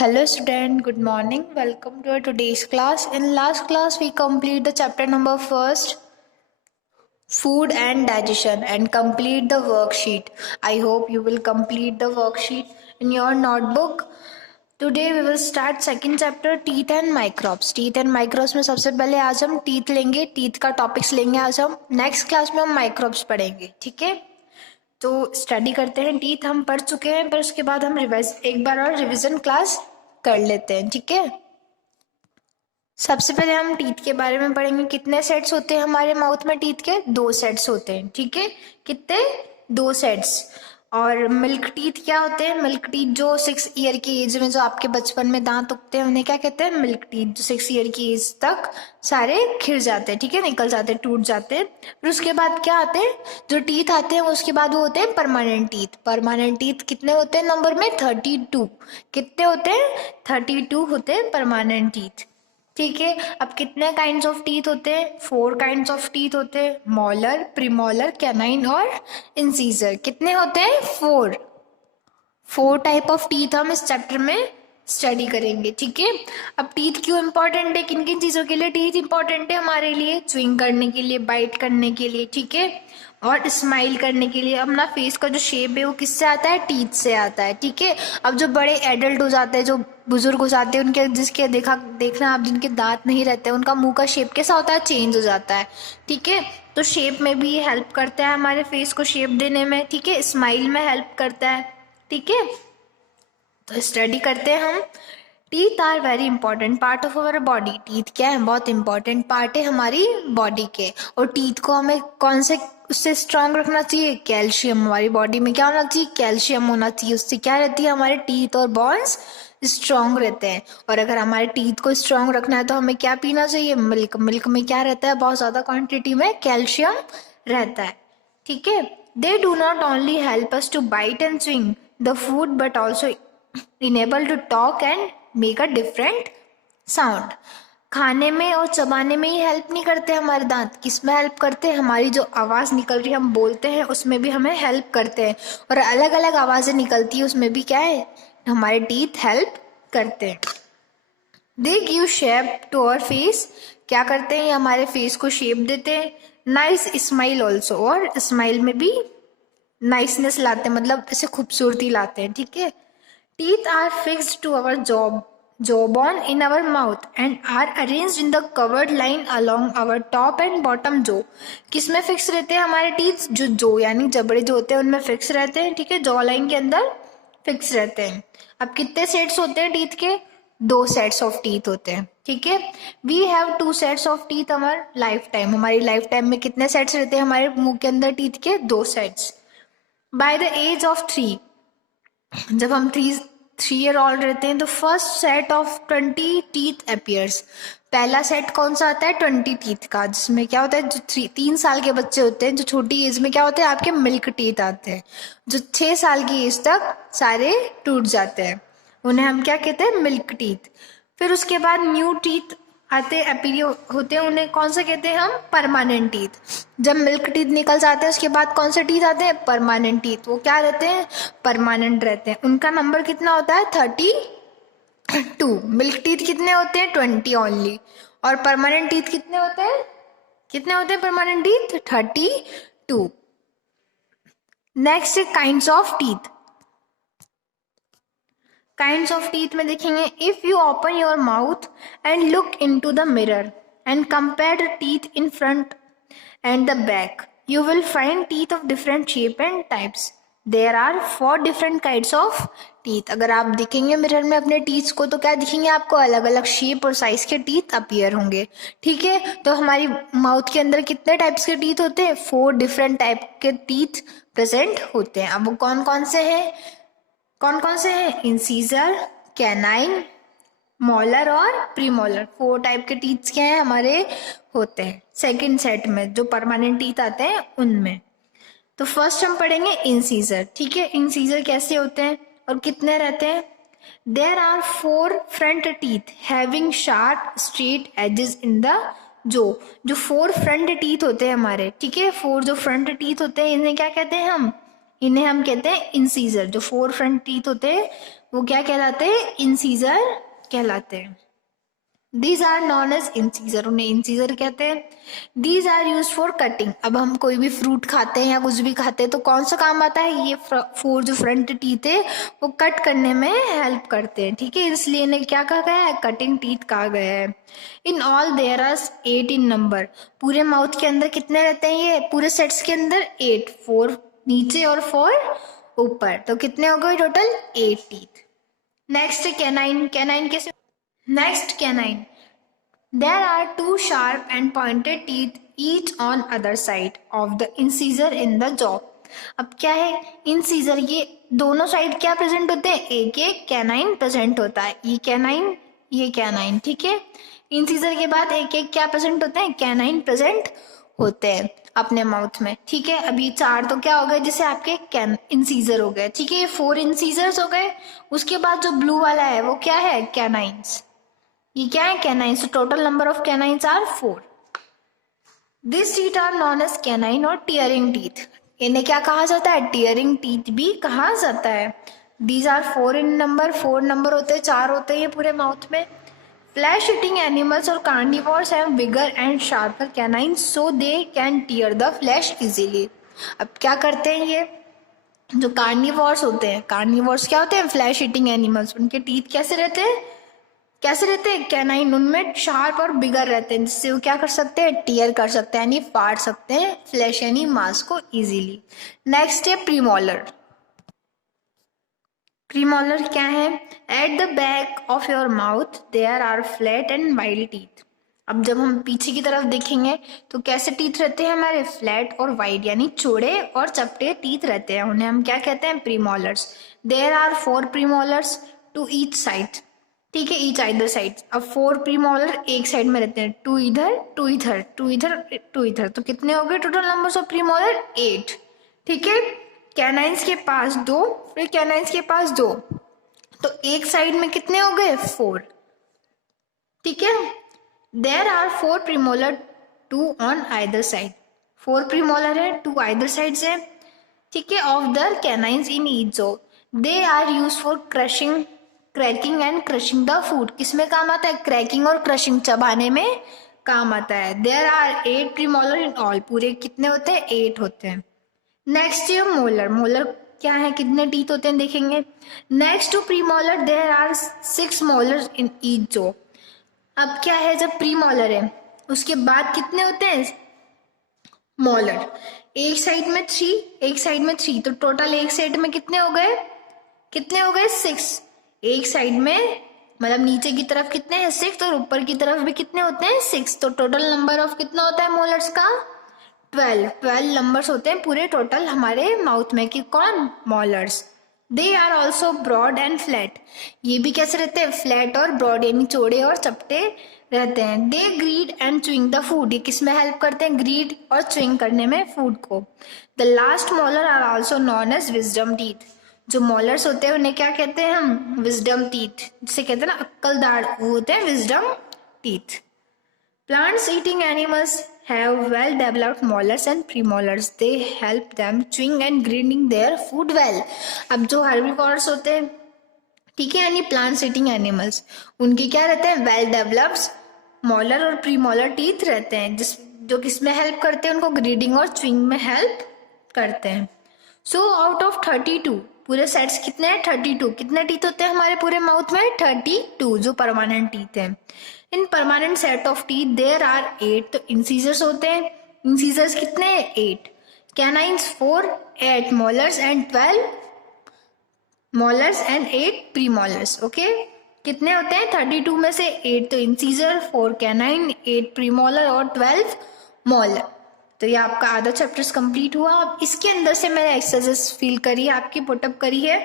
Hello student, good morning. Welcome to our today's class. In last class we complete the chapter number first, food and digestion, and complete the worksheet. I hope you will complete the worksheet in your notebook. Today we will start second chapter, teeth and microbes. Teeth and microbes में सबसे पहले आज हम teeth लेंगे, teeth का topics लेंगे आज हम. Next class में हम microbes पढ़ेंगे, ठीक है. तो स्टडी करते हैं. टीथ हम पढ़ चुके हैं, पर उसके बाद हम एक बार और रिवीजन क्लास कर लेते हैं, ठीक है. सबसे पहले हम टीथ के बारे में पढ़ेंगे. कितने सेट्स होते हैं हमारे माउथ में टीथ के? 2 सेट्स होते हैं, ठीक है. कितने? 2 सेट्स. और मिल्क टीथ क्या होते हैं? मिल्क टीथ जो 6 ईयर की एज में जो आपके बचपन में दांत उगते हैं उन्हें क्या कहते हैं? Milk teeth. जो 6 ईयर की एज तक सारे खिल जाते हैं, ठीक है, निकल जाते हैं, टूट जाते हैं. फिर उसके बाद क्या आते हैं? जो टीथ आते हैं उसके बाद वो होते हैं परमानेंट टीथ. परमानेंट टीथ कितने होते हैं नंबर में? 32. कितने होते हैं? 32 होते हैं परमानेंट टीथ, ठीक है. अब कितने काइंड्स ऑफ टीथ होते हैं? 4 काइंड्स ऑफ टीथ होते हैं. मॉलर, प्रीमोलर, कैनाइन और इंसीजर. कितने होते हैं? 4 टाइप ऑफ टीथ हम इस चैप्टर में स्टडी करेंगे, ठीक है. अब टीथ क्यों इंपॉर्टेंट है? किन किन चीज़ों के लिए टीथ इंपॉर्टेंट है हमारे लिए? च्युइंग करने के लिए, बाइट करने के लिए, ठीक है, और स्माइल करने के लिए. अपना फेस का जो शेप है वो किससे आता है? टीथ से आता है, ठीक है. अब जो बड़े एडल्ट हो जाते हैं, जो बुजुर्ग हो जाते हैं, उनके जिसके देखना आप, जिनके दांत नहीं रहते उनका मुंह का शेप कैसा होता है? चेंज हो जाता है, ठीक है. तो शेप में भी ये हेल्प करता है हमारे फेस को शेप देने में, ठीक है. स्माइल में हेल्प करता है, ठीक है. तो स्टडी करते हैं हम. Teeth are very important part of our body. Teeth क्या है? बहुत इंपॉर्टेंट पार्ट है हमारी बॉडी के. और टीथ को हमें कौन से उससे स्ट्रांग रखना चाहिए? कैल्शियम. हमारी बॉडी में क्या होना चाहिए? कैल्शियम होना चाहिए. उससे क्या रहती है? हमारे टीथ और बॉन्स स्ट्रांग रहते हैं. और अगर हमारे टीथ को स्ट्रांग रखना है तो हमें क्या पीना चाहिए? मिल्क. मिल्क में क्या रहता है? बहुत ज़्यादा क्वांटिटी में कैल्शियम रहता है, ठीक है. They do not only help us to bite and chewing the food but also enable to talk and make a different sound. खाने में और चबाने में ही हेल्प नहीं करते हमारे दांत. किस में हेल्प करते हैं? हमारी जो आवाज़ निकल रही है, हम बोलते हैं, उसमें भी हमें हेल्प करते हैं. और अलग अलग आवाज़ें निकलती है, उसमें भी क्या है? हमारे टीथ हेल्प करते हैं. They give shape to our face. क्या करते हैं? ये हमारे फेस को शेप देते हैं. Nice smile also. और स्माइल में भी नाइसनेस लाते हैं, मतलब ऐसे खूबसूरती लाते हैं, ठीक है. Teeth are fixed to our jawbone in our mouth and are arranged in the covered line along our top and bottom jaw. किस में फिक्स रहते हैं हमारे टीथ? जो जो यानी जबड़े जो होते हैं उनमें फिक्स रहते हैं, ठीक है. जॉ लाइन के अंदर फिक्स रहते हैं. अब कितने सेट्स होते हैं टीथ के? 2 सेट्स ऑफ टीथ होते हैं, ठीक है. We have 2 sets of teeth हमारे लाइफ टाइम. हमारी लाइफ टाइम में कितने सेट्स रहते हैं हमारे मुंह के अंदर टीथ के? 2 sets. By the age of 3, जब हम 3 ईयर ओल्ड रहते हैं तो first set of 20 teeth appears. पहला सेट कौन सा आता है? 20 टीथ का, जिसमें क्या होता है? जो 3 साल के बच्चे होते हैं, जो छोटी एज में क्या होते हैं? आपके मिल्क टीथ आते हैं. जो 6 साल की एज तक सारे टूट जाते हैं, उन्हें हम क्या कहते हैं? Milk teeth. फिर उसके बाद न्यू टीथ आते अपीयर होते हैं, उन्हें कौन सा कहते हैं हम? Permanent teeth. जब मिल्क टीथ निकल जाते हैं उसके बाद कौन से टीथ आते हैं? Permanent teeth. वो क्या रहते हैं? परमानेंट रहते हैं. उनका नंबर कितना होता है? 32. मिल्क टीथ कितने होते हैं? 20 ओनली. और परमानेंट टीथ कितने होते हैं? कितने होते हैं permanent teeth? 32. Next kinds of teeth. Kinds of teeth में देखेंगे. If you open your mouth and look into the mirror and compare the teeth in front end the back, you will find teeth of different shape and types. There are 4 different kinds of teeth. अगर आप देखेंगे mirror में अपने teeth को तो क्या दिखेंगे आपको? अलग अलग शेप और साइज के टीथ अपीयर होंगे, ठीक है. तो हमारी माउथ के अंदर कितने टाइप्स के टीथ होते हैं? 4 डिफरेंट टाइप के टीथ प्रेजेंट होते हैं. अब वो कौन कौन से हैं? इंसीजर, कैनाइन, मॉलर और प्रीमोलर. 4 टाइप के टीथ क्या हैं हमारे? होते हैं सेकंड सेट में, जो परमानेंट टीथ आते हैं उनमें. तो फर्स्ट हम पढ़ेंगे इंसीजर, ठीक है. इंसीजर कैसे होते हैं और कितने रहते हैं? There are 4 front teeth having sharp straight edges in the जो 4 फ्रंट टीथ होते हैं हमारे, ठीक है. 4 जो फ्रंट टीथ होते हैं इन्हें क्या कहते हैं हम? इन्हें हम कहते हैं इंसीजर. जो 4 फ्रंट टीथ होते हैं वो क्या कहलाते हैं? इंसीजर कहलाते हैं। These are known as incisor, उन्हें इंसीजर कहते हैं। These are used for cutting। अब हम कोई भी फ्रूट खाते हैं या कुछ भी खाते हैं तो कौन सा काम आता है? ये फोर जो फ्रंट टीथ है वो कट करने में हेल्प करते हैं, ठीक है, इसलिए इन्हें क्या कहा गया है? कटिंग टीथ कहा गया है। In all there are 8 in number. पूरे माउथ के अंदर कितने रहते हैं? ये पूरे सेट्स के अंदर 8, 4 नीचे और 4 ऊपर, तो कितने हो गए total? 8 teeth. Next canine. Canine कैसे? Next, canine. There are two sharp and pointed teeth each on other side of the incisor in the jaw. अब क्या है? इंसीजर ये दोनों साइड क्या प्रेजेंट होते हैं? एक एक कैनाइन प्रेजेंट होता है। ये कैनाइन, ये कैनाइन, ठीक है। इंसीजर के बाद एक एक क्या प्रेजेंट होते हैं? कैनाइन प्रेजेंट होते हैं अपने माउथ में, ठीक है। अभी 4 तो क्या हो गए? जैसे आपके इंसीजर हो गए, ठीक है। ये 4 इंसीजर्स हो गए। उसके बाद जो ब्लू वाला है वो क्या है? कैनाइन्स। ये क्या है? Canines. Total number of canines are 4। This teeth are known as canine और टीयरिंग टीथ। इन्हें क्या कहा जाता है? टीयरिंग टीथ भी कहा जाता है। These are 4 in number. 4 number होते हैं, 4 होते हैं ये पूरे माउथ में। फ्लैश ईटिंग एनिमल्स और carnivores have bigger and sharper canines so they can tear the flesh easily. अब क्या करते हैं ये जो कार्निवोर्स होते हैं? कार्निवोर्स क्या होते हैं? Flash eating animals. उनके टीथ कैसे रहते हैं? कैसे रहते हैं? कैनाइन। उनमें शार्प और बिगर रहते हैं जिससे वो क्या कर सकते हैं? टीयर कर सकते हैं, यानी फाड़ सकते हैं फ्लैश यानी मांस को इजीली। नेक्स्ट है प्रीमोलर। प्रीमोलर क्या है? At the back of your mouth there are flat and wide teeth. अब जब हम पीछे की तरफ देखेंगे तो कैसे टीथ रहते हैं हमारे? फ्लैट और वाइड, यानी चौड़े और चपटे टीथ रहते हैं। उन्हें हम क्या कहते हैं? Premolars. There are 4 premolars to each side, ठीक है, ईच आइदर साइड। अब 4 प्रीमोलर एक साइड में रहते हैं, 2 इधर, 2 इधर, 2 इधर, 2 इधर, तो कितने हो गए टोटल नंबर्स ऑफ प्रीमोलर? 8, ठीक है। कैनाइन्स के पास 2, फिर कैनाइन्स के पास 2, तो एक साइड में कितने हो गए? 4, ठीक है। There are 4 premolar, 2 on either side. 4 premolar है, 2 आइदर साइड से, ठीक है, of the canines in each jaw. They are use for cracking and crushing the food. किसमें काम आता है? क्रैकिंग और क्रशिंग, चबाने में काम आता है। There are 8 premolar in all. पूरे कितने होते हैं? 8 होते हैं। नेक्स्ट है मोलर। मोलर क्या है? कितने टीथ होते हैं देखेंगे। Next to premolar there are 6 molar in each जो। अब क्या है? जब प्रीमोलर है उसके बाद कितने होते हैं? मोलर। एक साइड में 3, एक साइड में 3, तो टोटल एक साइड में कितने हो गए? कितने हो गए? 6। एक साइड में मतलब नीचे की तरफ कितने हैं? 6, और ऊपर की तरफ भी कितने होते हैं? 6, तो टोटल नंबर ऑफ कितना होता है मोलर्स का? 12 नंबर्स होते हैं पूरे टोटल हमारे माउथ में। कि कौन? Molars. They are also broad and flat. ये भी कैसे रहते हैं? फ्लैट और ब्रॉड, यानी चौड़े और चपटे रहते हैं। They grind and chewing the food. ये किसमें हेल्प करते हैं? ग्रीड और च्युइंग करने में फूड को। The last molar are also known as wisdom teeth. जो मोलर्स होते हैं उन्हें क्या कहते हैं हम? विजडम टीथ, जिसे कहते हैं ना अक्कल दाढ़, वो होते हैं wisdom teeth. Plants eating animals have well developed molars and premolars. They help them chewing and grading their food well. अब जो हर्बिवोर्स होते हैं, ठीक है, यानी प्लांट्स ईटिंग एनिमल्स, उनके क्या रहते हैं? वेल डेवलप्ड मोलर और प्रीमोलर टीथ रहते हैं, जो किसमें हेल्प करते हैं? उनको ग्रीडिंग और च्युइंग में हेल्प करते हैं। सो आउट ऑफ 32 पूरे सेट्स कितने हैं? 32। कितने टीथ होते हैं हमारे पूरे माउथ में? 32 जो परमानेंट टीथ हैं। In permanent set of teeth there are 8, तो इंसीजर्स होते हैं। इंसीजर्स कितने हैं? 8। Canines 4, 8 molars and 12 molars and 8 premolars. Okay, कितने होते हैं? 32 में से 8 तो इंसीजर, 4 कैनाइन, 8 प्रीमोलर और 12 मोलर। तो ये आपका आधा चैप्टर्स कंप्लीट हुआ। अब इसके अंदर से मैंने एक्सरसाइजेस फिल करी है, आपकी पुटअप करी है,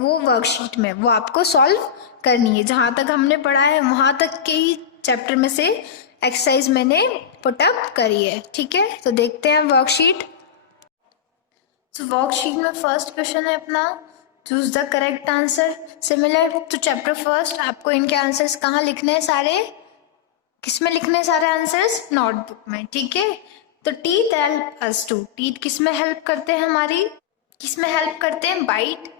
वो वर्कशीट में वो आपको सॉल्व करनी है। जहाँ तक हमने पढ़ा है वहाँ तक के ही चैप्टर में से एक्सरसाइज मैंने पुटअप करी है, ठीक है। तो देखते हैं वर्कशीट। तो वर्कशीट में फर्स्ट क्वेश्चन है अपना, choose the correct answer. Similar to chapter first, आपको इनके आंसर्स कहाँ लिखने हैं? सारे किसमें लिखने हैं सारे आंसर्स? नोटबुक में, ठीक है। तो teeth help us to, teeth किस में हेल्प करते हैं हमारी? किस में हेल्प करते हैं? बाइट,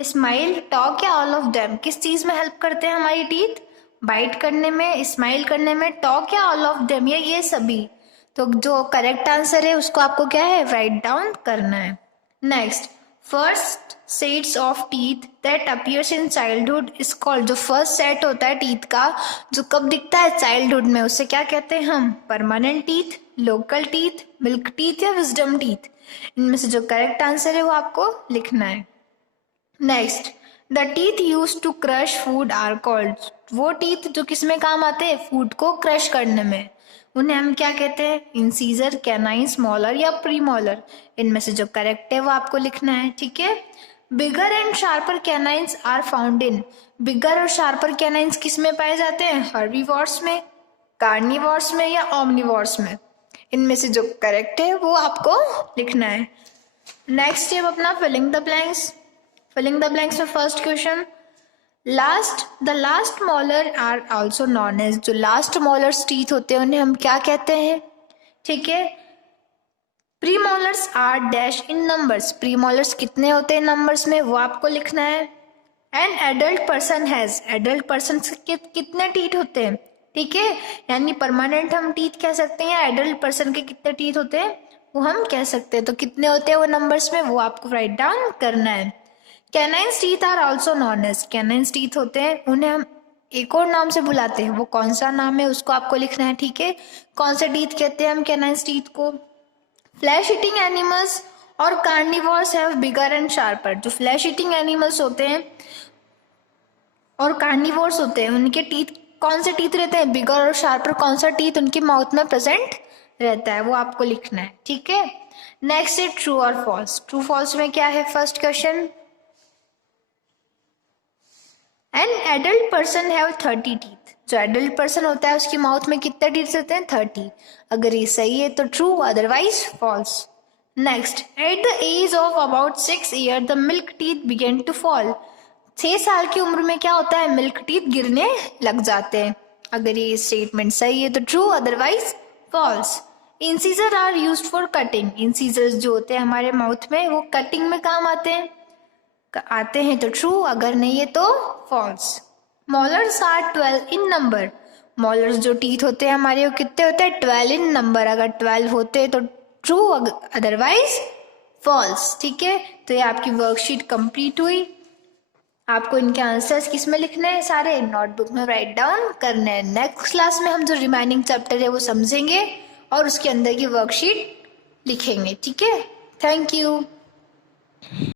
स्माइल, टॉक या ऑल ऑफ देम? किस चीज में हेल्प करते हैं हमारी टीथ? बाइट करने में, स्माइल करने में, टॉक या ऑल ऑफ देम, या ये सभी? तो जो करेक्ट आंसर है उसको आपको क्या है, राइट डाउन करना है। Next, first sets of teeth that appears in childhood is called. जो फर्स्ट सेट होता है टीथ का जो कब दिखता है चाइल्डहुड में, उसे क्या कहते हैं हम? Permanent teeth, local teeth, milk teeth या विजडम टीथ? इनमें से जो करेक्ट आंसर है वो आपको लिखना है। Next, the teeth used to crush food are called. वो टीथ जो किस में काम आते हैं? फूड को क्रश करने में, उन्हें हम क्या कहते हैं? इंसीजर, कैनाइंस, मॉलर या प्रीमॉलर? इनमें से जो करेक्ट है वो आपको लिखना है, ठीक है। Bigger and sharper canines are found in. Bigger और शार्पर कैनाइंस किस में पाए जाते हैं? हर्बीवोर्स में, कार्निवोर्स में या ओमनिवोर्स में? इनमें से जो करेक्ट है वो आपको लिखना है। नेक्स्ट स्टेप अपना filling the blanks. Filling the blanks में first question, the last molar are also known as. जो लास्ट मॉलर्स टीथ होते हैं उन्हें हम क्या कहते हैं? ठीक है। Premolars are dash in numbers. Premolars कितने होते हैं नंबर्स में, वो आपको लिखना है। An adult person has. Adult person कितने टीथ होते हैं? ठीक है, यानी परमानेंट हम टीथ कह सकते हैं या एडल्ट पर्सन के कितने टीथ होते हैं वो हम कह सकते हैं। तो कितने होते हैं वो नंबर्स में, वो आपको राइट डाउन करना है। Canines teeth are also known as. Canines teeth होते हैं उन्हें हम एक और नाम से बुलाते हैं, वो कौन सा नाम है उसको आपको लिखना है, ठीक है। कौन से टीथ कहते हैं हम कैनाइंस टीथ को? फ्लैश ईटिंग एनिमल्स और carnivores have bigger and sharper. जो फ्लैश ईटिंग एनिमल्स होते हैं और कार्निवोर्स होते हैं उनके टीथ, कौन से टीथ रहते हैं? बिगर और शार्पर। कौन सा टीथ उनके माउथ में प्रेजेंट रहता है वो आपको लिखना है, ठीक है। नेक्स्ट है ट्रू और फॉल्स। ट्रू फॉल्स में क्या है first question, N adult person have 30 teeth. जो एडल्ट पर्सन होता है उसकी माउथ में कितने टीथ रहते हैं? 30। अगर ये सही है तो true, otherwise false. Next, at the age of about 6 year the milk teeth begin to fall. 6 साल की उम्र में क्या होता है? मिल्क टीथ गिरने लग जाते हैं। अगर ये स्टेटमेंट सही है तो true, otherwise false. Incisor are used for cutting. Incisors जो होते हैं हमारे माउथ में वो कटिंग में काम आते हैं तो ट्रू, अगर नहीं है तो false. Molars are 12 in number. Molars जो टीथ होते हैं हमारे वो कितने होते हैं? 12 इन नंबर। अगर 12 होते हैं तो ट्रू, अदरवाइज फॉल्स, ठीक है। तो ये आपकी वर्कशीट कंप्लीट हुई। आपको इनके आंसर्स किस में लिखने हैं? सारे नोटबुक में राइट डाउन करने हैं। नेक्स्ट क्लास में हम जो रिमाइनिंग चैप्टर है वो समझेंगे और उसके अंदर की वर्कशीट लिखेंगे, ठीक है। Thank you.